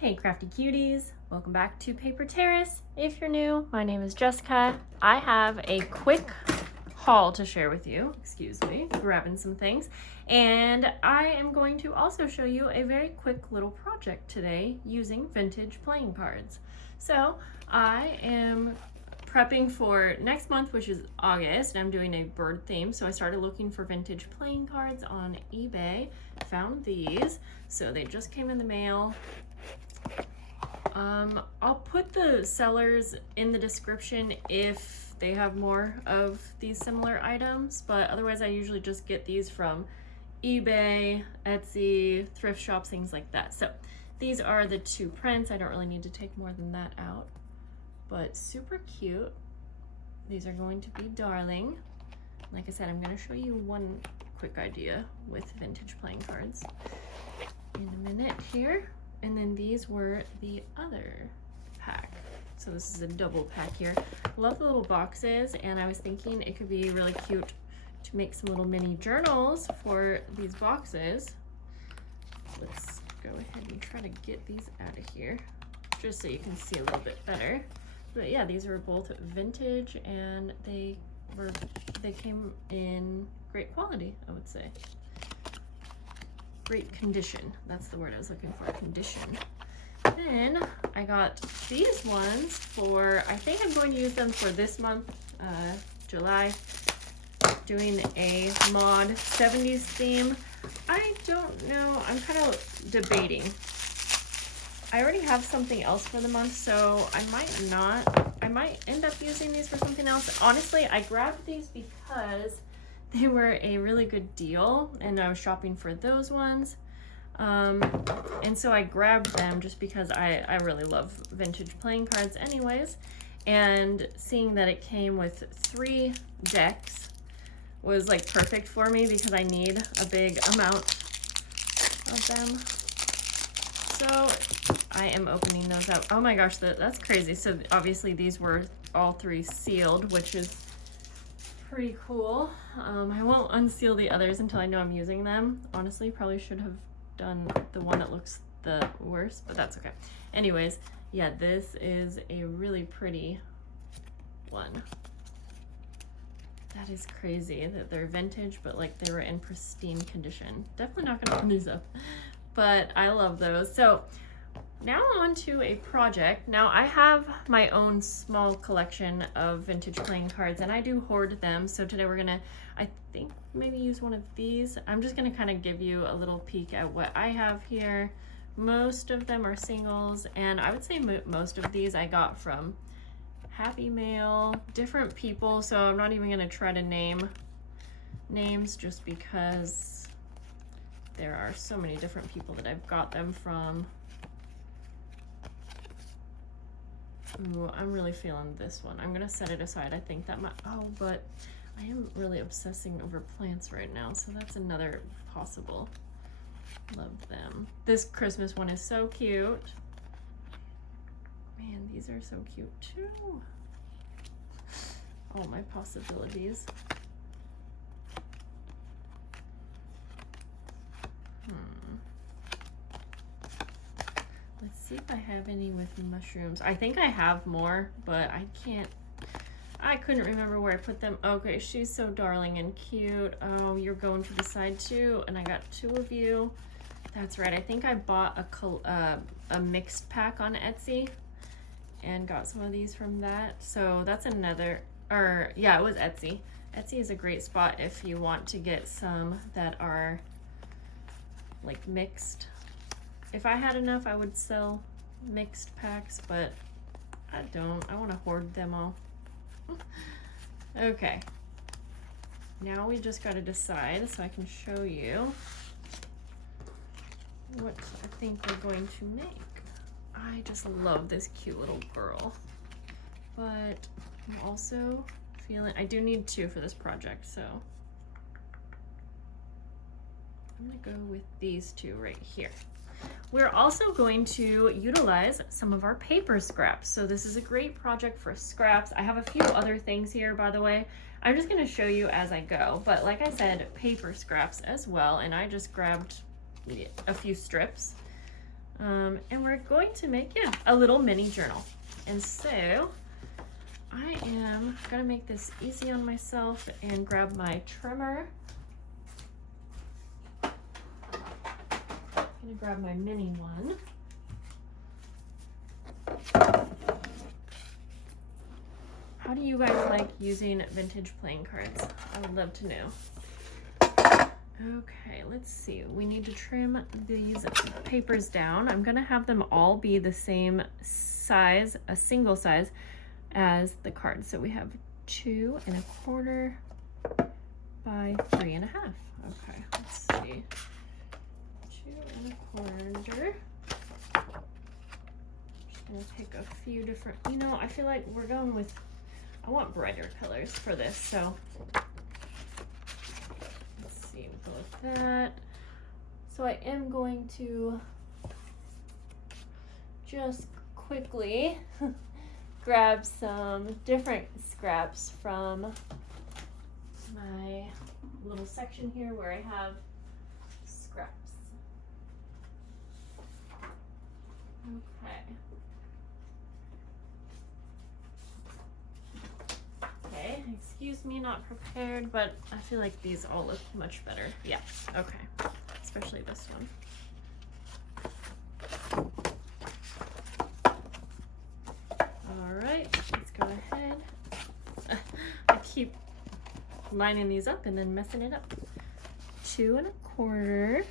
Hey crafty cuties, welcome back to Paper Terrace. If you're new, my name is Jessica. I have a quick haul to share with you. Excuse me, grabbing some things. And I am going to also show you a very quick little project today using vintage playing cards. So I am prepping for next month, which is August, and I'm doing a bird theme. So I started looking for vintage playing cards on eBay, found these. So they just came in the mail. I'll put the sellers in the description if they have more of these similar items, but otherwise I usually just get these from eBay, Etsy, thrift shops, things like that. So these are the two prints. I don't really need to take more than that out, but super cute. These are going to be darling. Like I said, I'm going to show you one quick idea with vintage playing cards in a minute here. And then these were the other pack. So this is a double pack here. Love the little boxes, and I was thinking it could be really cute to make some little mini journals for these boxes. Let's go ahead and try to get these out of here just so you can see a little bit better. But yeah, these were both vintage, and they came in great quality, I would say. Great condition. That's the word I was looking for, condition. Then I got these ones for, I think I'm going to use them for this month, July, doing a mod 70s theme. I don't know, I'm kind of debating. I already have something else for the month, so I might end up using these for something else. Honestly, I grabbed these because they were a really good deal, and I was shopping for those ones. And so I grabbed them just because I really love vintage playing cards anyways. And seeing that it came with 3 decks was like perfect for me because I need a big amount of them. So I am opening those up. Oh my gosh, that's crazy. So obviously these were all 3 sealed, which is pretty cool. I won't unseal the others until I know I'm using them. Honestly, probably should have done the one that looks the worst, but that's okay. Anyways, yeah, this is a really pretty one. That is crazy that they're vintage, but like they were in pristine condition. Definitely not gonna open these up, but I love those. So now on to a project. Now I have my own small collection of vintage playing cards, and I do hoard them. So today we're gonna, I think, maybe use one of these. I'm just gonna kind of give you a little peek at what I have here. Most of them are singles, and I would say most of these I got from Happy Mail, different people. So I'm not even gonna try to name names just because there are so many different people that I've got them from. Ooh, I'm really feeling this one. I'm gonna set it aside. I think that might, oh, but I am really obsessing over plants right now, so that's another possible. Love them. This Christmas one is so cute. Man, these are so cute too. All my possibilities. Let's see if I have any with mushrooms. I think I have more, but I couldn't remember where I put them. Okay, she's so darling and cute. Oh, you're going to the side too, and I got 2 of you. That's right. I think I bought a mixed pack on Etsy and got some of these from that. So that's another, or yeah, it was Etsy. Etsy is a great spot if you want to get some that are like mixed. If I had enough, I would sell mixed packs, but I don't. I want to hoard them all. Okay. Now we just got to decide so I can show you what I think we're going to make. I just love this cute little girl, but I'm also feeling, I do need 2 for this project, so I'm gonna go with these 2 right here. We're also going to utilize some of our paper scraps. So this is a great project for scraps. I have a few other things here, by the way. I'm just gonna show you as I go, but like I said, paper scraps as well, and I just grabbed a few strips. And we're going to make, yeah, a little mini journal. And so I am gonna make this easy on myself and grab my trimmer. I'm gonna grab my mini one. How do you guys like using vintage playing cards? I would love to know. Okay, let's see. We need to trim these papers down. I'm gonna have them all be the same size, a single size, as the card. So we have 2 1/4 by 3 1/2. Okay, let's see. 2 1/4. Just gonna pick a few different, you know, I feel like we're going with, I want brighter colors for this, so let's see, we'll go with that. So I am going to just quickly grab some different scraps from my little section here where I have scraps. Okay. Okay, excuse me, not prepared, but I feel like these all look much better. Yeah, okay, especially this one. All right, let's go ahead. I keep lining these up and then messing it up. 2 1/4.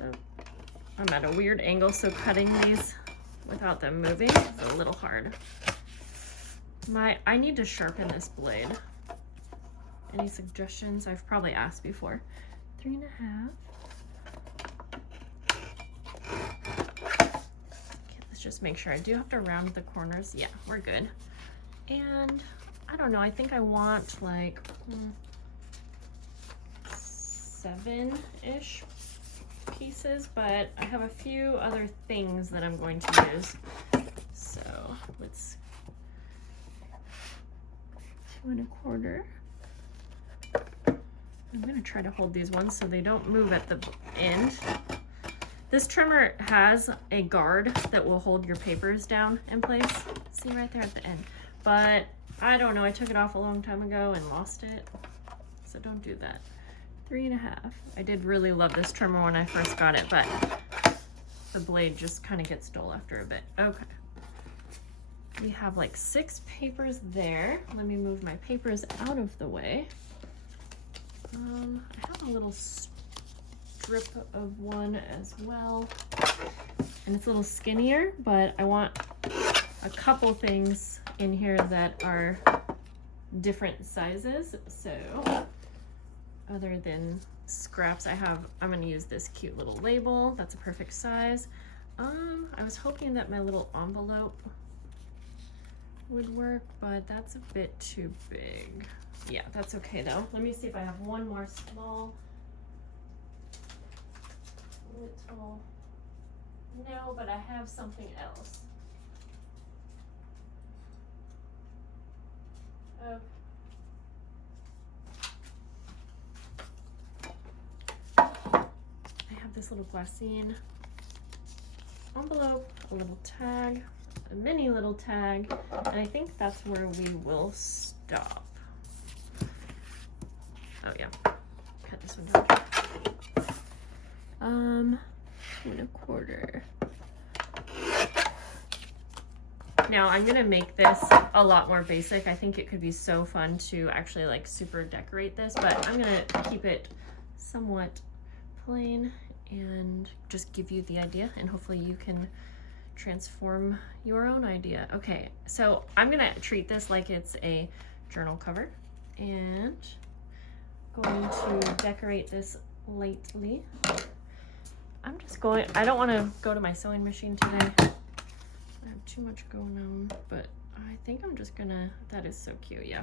Oh, I'm at a weird angle, so cutting these without them moving is a little hard. I need to sharpen this blade. Any suggestions? I've probably asked before. 3 1/2. Just make sure. I do have to round the corners. Yeah, we're good. And I don't know, I think I want like 7-ish pieces, but I have a few other things that I'm going to use. So let's 2 1/4. I'm gonna try to hold these ones so they don't move at the end. This trimmer has a guard that will hold your papers down in place. See right there at the end. But I don't know, I took it off a long time ago and lost it. So don't do that. 3 1/2. I did really love this trimmer when I first got it, but the blade just kind of gets dull after a bit. Okay. We have like 6 papers there. Let me move my papers out of the way. I have a little strip of one as well, and it's a little skinnier, but I want a couple things in here that are different sizes. So other than scraps, I'm going to use this cute little label. That's a perfect size. I was hoping that my little envelope would work, but that's a bit too big. Yeah, that's okay though. Let me see if I have one more small little. No, but I have something else. Okay. I have this little glassine envelope, a little tag, a mini little tag, and I think that's where we will stop. Oh yeah, cut this one down. 2 1/4. Now I'm gonna make this a lot more basic. I think it could be so fun to actually like super decorate this, but I'm gonna keep it somewhat plain and just give you the idea, and hopefully you can transform your own idea. Okay, so I'm gonna treat this like it's a journal cover, and going to decorate this lightly. I'm just going, I don't want to go to my sewing machine today. I have too much going on, but I think I'm just gonna, that is so cute, yeah.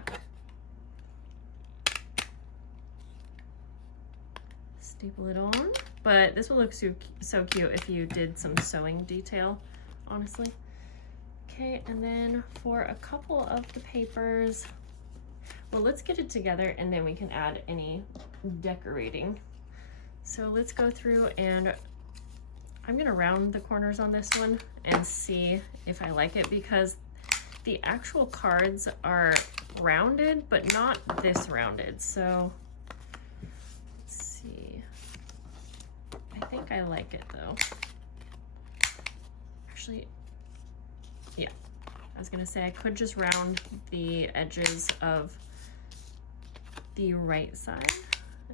Staple it on, but this will look so cute if you did some sewing detail, honestly. Okay, and then for a couple of the papers, well, let's get it together and then we can add any decorating. So let's go through, and I'm gonna round the corners on this one and see if I like it, because the actual cards are rounded, but not this rounded. So let's see. I think I like it though. Actually, yeah. I was gonna say I could just round the edges of the right side,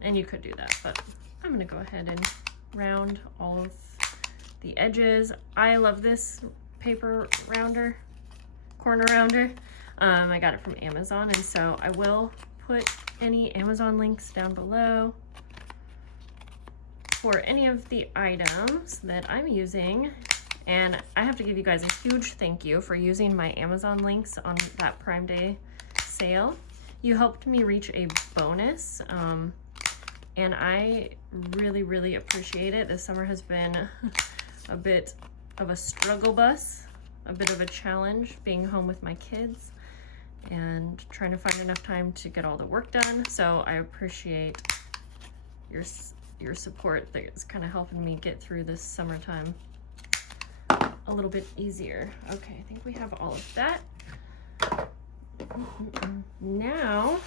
and you could do that, but I'm gonna go ahead and round all of the edges. I love this paper rounder, corner rounder. I got it from Amazon, and so I will put any Amazon links down below for any of the items that I'm using. And I have to give you guys a huge thank you for using my Amazon links on that Prime Day sale. You helped me reach a bonus, and I really, really appreciate it. This summer has been a bit of a struggle bus, a bit of a challenge being home with my kids and trying to find enough time to get all the work done. So I appreciate your support that is kind of helping me get through this summertime a little bit easier. Okay, I think we have all of that. Now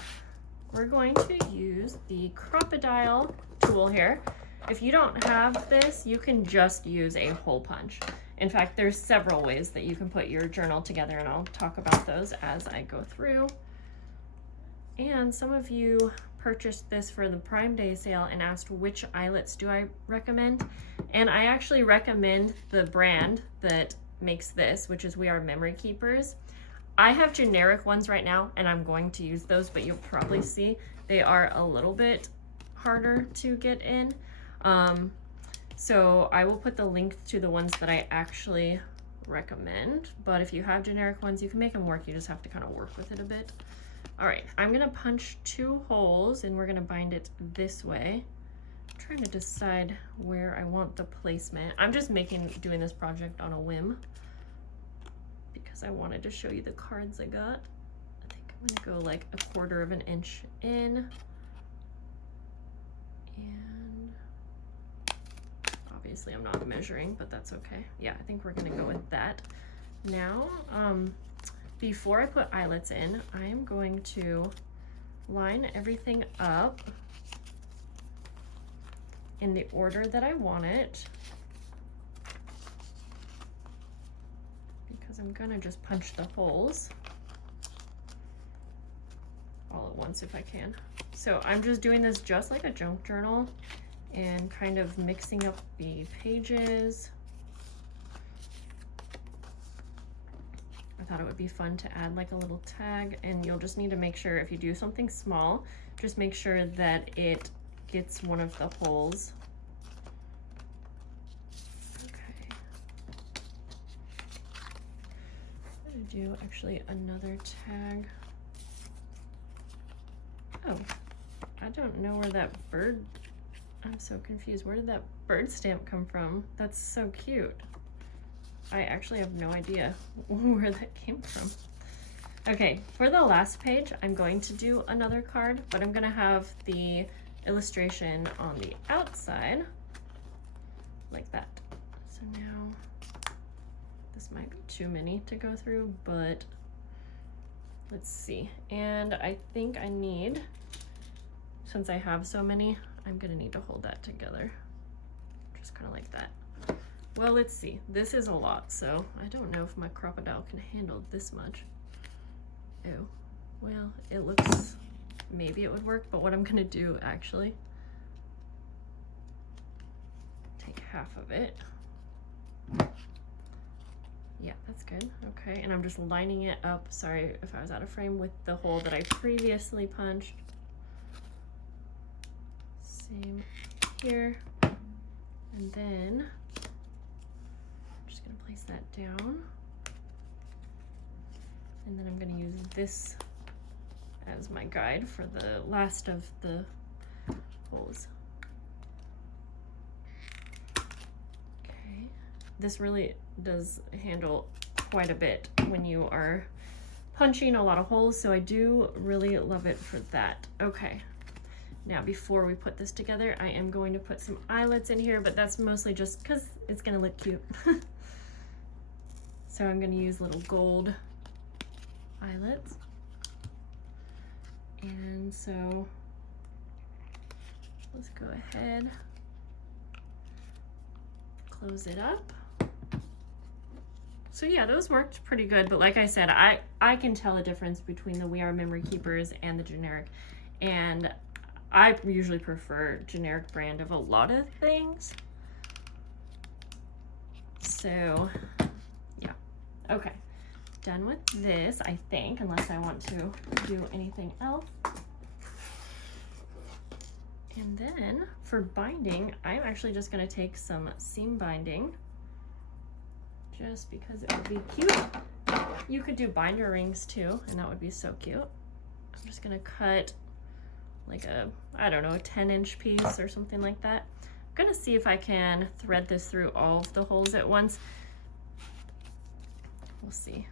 we're going to use the Crop-A-Dile tool here. If you don't have this, you can just use a hole punch. In fact, there's several ways that you can put your journal together, and I'll talk about those as I go through. And some of you purchased this for the Prime Day sale and asked which eyelets do I recommend. And I actually recommend the brand that makes this, which is We Are Memory Keepers. I have generic ones right now, and I'm going to use those, but you'll probably see they are a little bit harder to get in. So I will put the link to the ones that I actually recommend, but if you have generic ones, you can make them work. You just have to kind of work with it a bit. All right, I'm gonna punch 2 holes, and we're gonna bind it this way. I'm trying to decide where I want the placement. I'm just doing this project on a whim because I wanted to show you the cards I got. I think I'm gonna go like 1/4 of an inch in. And obviously I'm not measuring, but that's okay. Yeah, I think we're gonna go with that. Now, before I put eyelets in, I'm going to line everything up in the order that I want it, because I'm gonna just punch the holes all at once if I can. So I'm just doing this just like a junk journal and kind of mixing up the pages. I thought it would be fun to add like a little tag, and you'll just need to make sure if you do something small, just make sure that it gets one of the holes. Okay. I'm gonna do actually another tag. Oh, I don't know where that bird, I'm so confused. Where did that bird stamp come from? That's so cute. I actually have no idea where that came from. Okay, for the last page, I'm going to do another card, but I'm gonna have the illustration on the outside, like that. So now, this might be too many to go through, but let's see. And I think I need, since I have so many, I'm gonna need to hold that together, just kind of like that. Well, let's see. This is a lot, so I don't know if my Crop-A-Dile can handle this much. Oh, well, it looks, maybe it would work, but what I'm gonna do actually, take half of it. Yeah, that's good. Okay, and I'm just lining it up. Sorry if I was out of frame, with the hole that I previously punched. Same here. And then I'm just gonna place that down. And then I'm gonna use this as my guide for the last of the holes. Okay, this really does handle quite a bit when you are punching a lot of holes, so I do really love it for that. Okay, Now, before we put this together, I am going to put some eyelets in here, but that's mostly just because it's gonna look cute. So I'm gonna use little gold eyelets. And so let's go ahead, close it up. So yeah, those worked pretty good, but like I said, I can tell a difference between the We Are Memory Keepers and the generic, and I usually prefer generic brand of a lot of things. So yeah, okay, done with this, I think, unless I want to do anything else. And then for binding, I'm actually just gonna take some seam binding, just because it would be cute. You could do binder rings too, and that would be so cute. I'm just gonna cut like a, I don't know, a 10-inch piece or something like that. I'm gonna see if I can thread this through all of the holes at once. We'll see.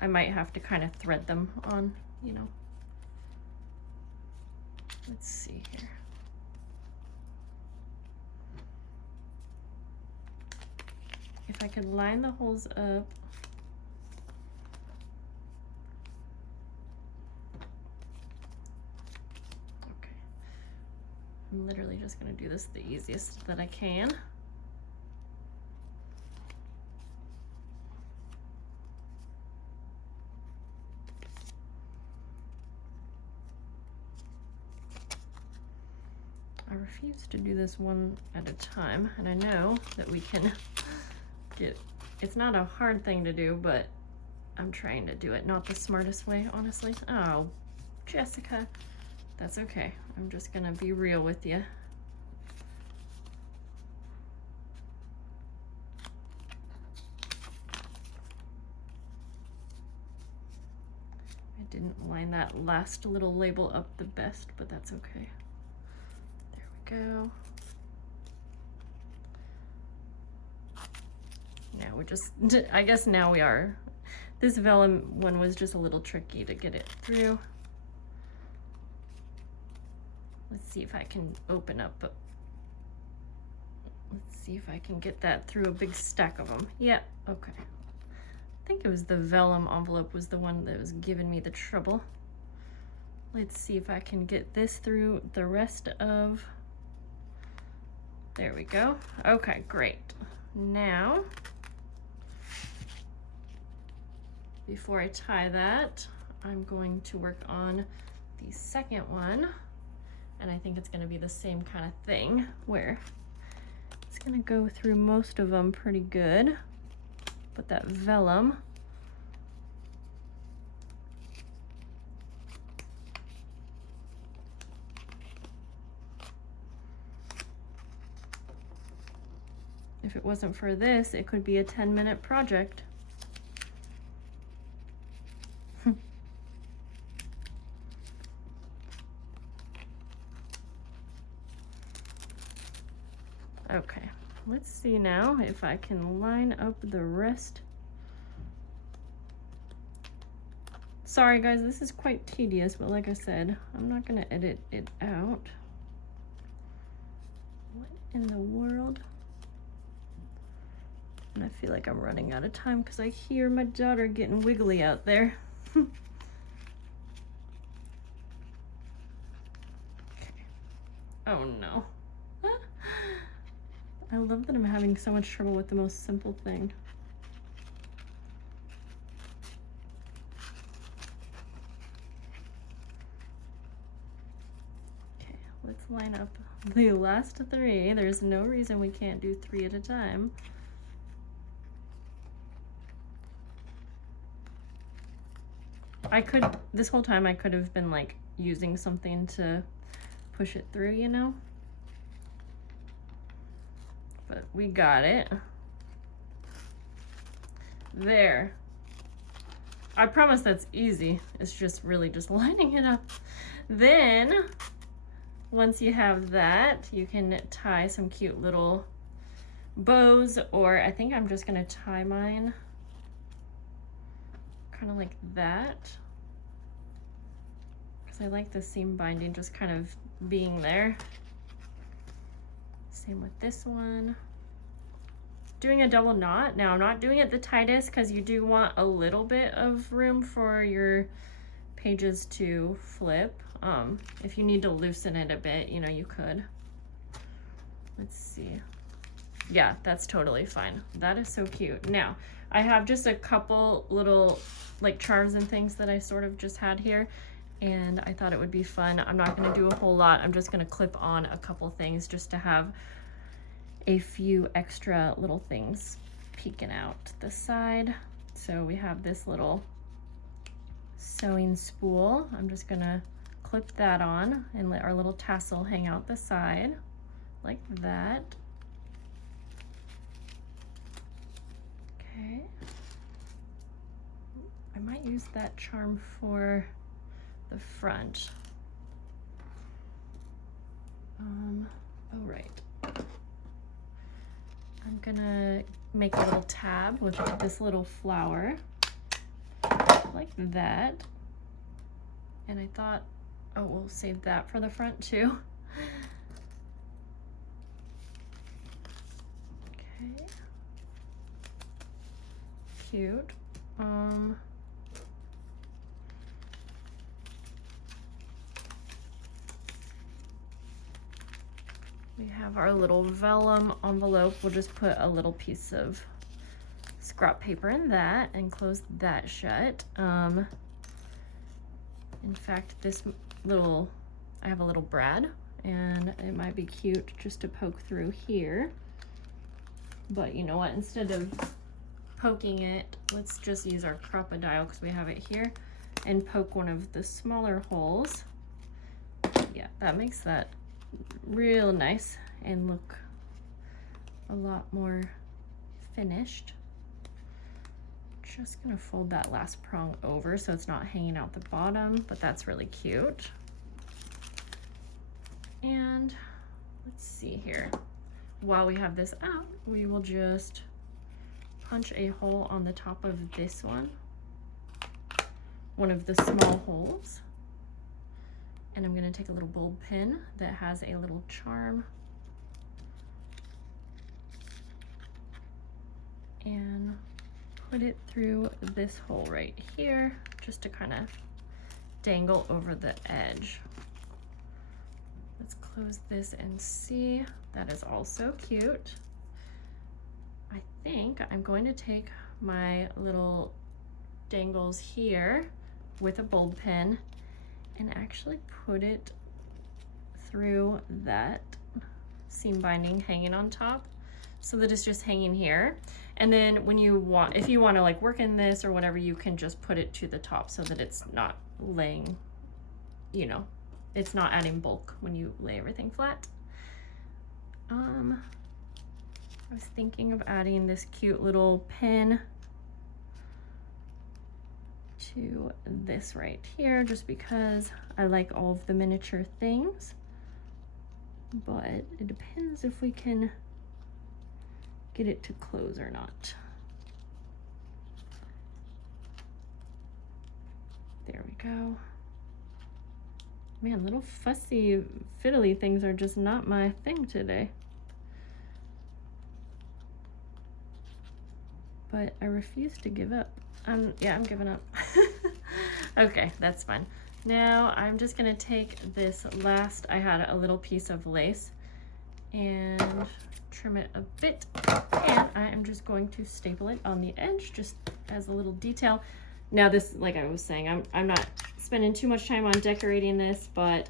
I might have to kind of thread them on, you know. Let's see here. If I could line the holes up. Okay. I'm literally just gonna do this the easiest that I can. I refuse to do this one at a time, and I know that we can it's not a hard thing to do, but I'm trying to do it not the smartest way, honestly. Oh, Jessica, that's okay. I'm just gonna be real with you. I didn't line that last little label up the best, but that's okay. There we go. Now we just, I guess now we are. This vellum one was just a little tricky to get it through. Let's see if I can open up. Let's see if I can get that through a big stack of them. Yeah, okay. I think it was the vellum envelope was the one that was giving me the trouble. Let's see if I can get this through the rest of, there we go. Okay, great. Now, before I tie that, I'm going to work on the second one, and I think it's going to be the same kind of thing where it's going to go through most of them pretty good, but that vellum, if it wasn't for this, it could be a 10-minute project. Okay, let's see now if I can line up the rest. Sorry guys, this is quite tedious, but like I said, I'm not gonna edit it out. What in the world? And I feel like I'm running out of time because I hear my daughter getting wiggly out there. Okay. Oh no. I love that I'm having so much trouble with the most simple thing. Okay, let's line up the last 3. There's no reason we can't do 3 at a time. I could, this whole time I could have been like using something to push it through, you know? But we got it. There. I promise that's easy. It's just really just lining it up. Then, once you have that, you can tie some cute little bows, or I think I'm just gonna tie mine kind of like that. Because I like the seam binding just kind of being there. Same with this one. Doing a double knot. Now I'm not doing it the tightest because you do want a little bit of room for your pages to flip. If you need to loosen it a bit, you know, you could. Let's see. Yeah, that's totally fine. That is so cute. Now, I have just a couple little like charms and things that I sort of just had here, and I thought it would be fun. I'm not gonna do a whole lot. I'm just gonna clip on a couple things just to have a few extra little things peeking out the side. So we have this little sewing spool. I'm just gonna clip that on and let our little tassel hang out the side like that. Okay. I might use that charm for the front. Oh right. I'm gonna make a little tab with this little flower like that. And I thought, oh, we'll save that for the front too. Okay. Cute. We have our little vellum envelope. We'll just put a little piece of scrap paper in that and close that shut. In fact, this little, I have a little brad, and it might be cute just to poke through here. But you know what, instead of poking it, let's just use our Crop-A-Dile because we have it here and poke one of the smaller holes. Yeah, that makes that real nice and look a lot more finished. Just gonna fold that last prong over so it's not hanging out the bottom, but that's really cute. And let's see here. While we have this out, we will just punch a hole on the top of this one of the small holes. And I'm gonna take a little bulb pin that has a little charm and put it through this hole right here, just to kind of dangle over the edge. Let's close this and see. That is also cute. I think I'm going to take my little dangles here with a bulb pin and actually put it through that seam binding hanging on top so that it's just hanging here. And then when you want, if you want to like work in this or whatever, you can just put it to the top so that it's not laying, you know, it's not adding bulk when you lay everything flat. I was thinking of adding this cute little pin to this right here just because I like all of the miniature things, but it depends if we can get it to close or not. There we go. Man, little fussy fiddly things are just not my thing today. But I refuse to give up. Yeah, I'm giving up. Okay, that's fine. Now I'm just gonna take this last, I had a little piece of lace and trim it a bit. And I am just going to staple it on the edge just as a little detail. Now this, like I was saying, I'm not spending too much time on decorating this, but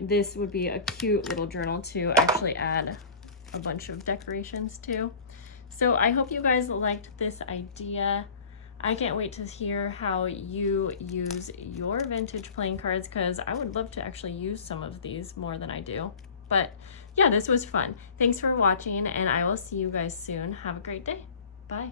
this would be a cute little journal to actually add a bunch of decorations to. So I hope you guys liked this idea. I can't wait to hear how you use your vintage playing cards because I would love to actually use some of these more than I do. But yeah, this was fun. Thanks for watching and I will see you guys soon. Have a great day. Bye.